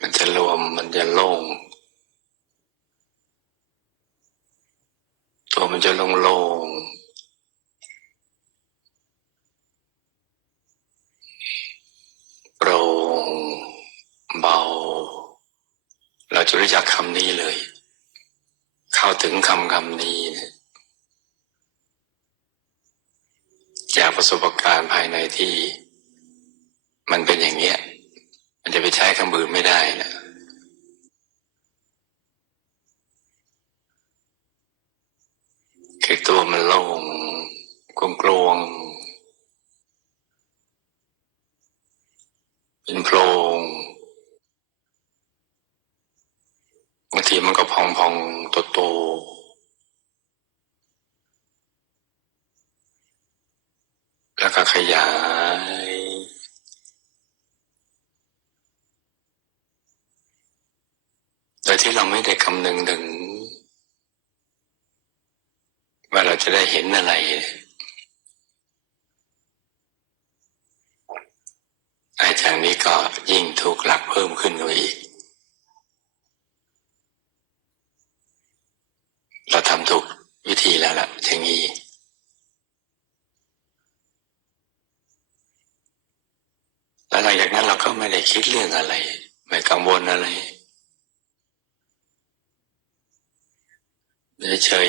มันจะรวมมันจะโล่ง ตัวมันจะโล่งโล่งๆโปร่งเบา เราจะรู้จักคำนี้เลย เข้าถึงคำคำนี้นะจากประสบการณ์ภายในที่ มันเป็นอย่างเงี้ย มันจะไปใช้คำอื่นไม่ได้นะคือตัวมันโล่งกลวงกลวงเป็นโพรงบางทีมันก็พองพองโตโตๆแล้วก็ขยาย โดย ที่เราไม่ได้คำนึงถึง ว่าเราจะได้เห็นอะไร ไอ้จากนี้ก็ยิ่งถูกหลักเพิ่มขึ้นไปอีก เราทำถูกวิธีแล้วล่ะอย่างนี้แล้วหลังจากนั้นเราก็ไม่ได้คิดเรื่องอะไร ไม่กังวลอะไร เฉย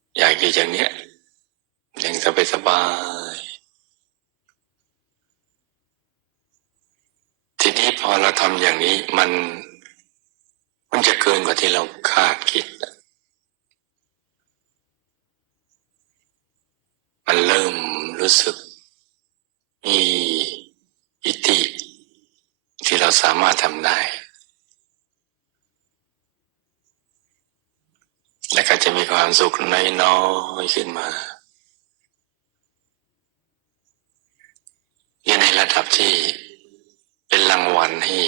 ๆอยากอยู่อย่างเนี้ยอย่างสบายสบายๆทีนี้พอเราทำอย่างนี้มัน มันจะเกินกว่าที่เราคาดคิด มันเริ่มรู้สึก มีอิติที่เราสามารถทำได้ และ ก็จะมีความสุขน้อยๆขึ้นมา อยู่ในระดับที่เป็นรางวัลให้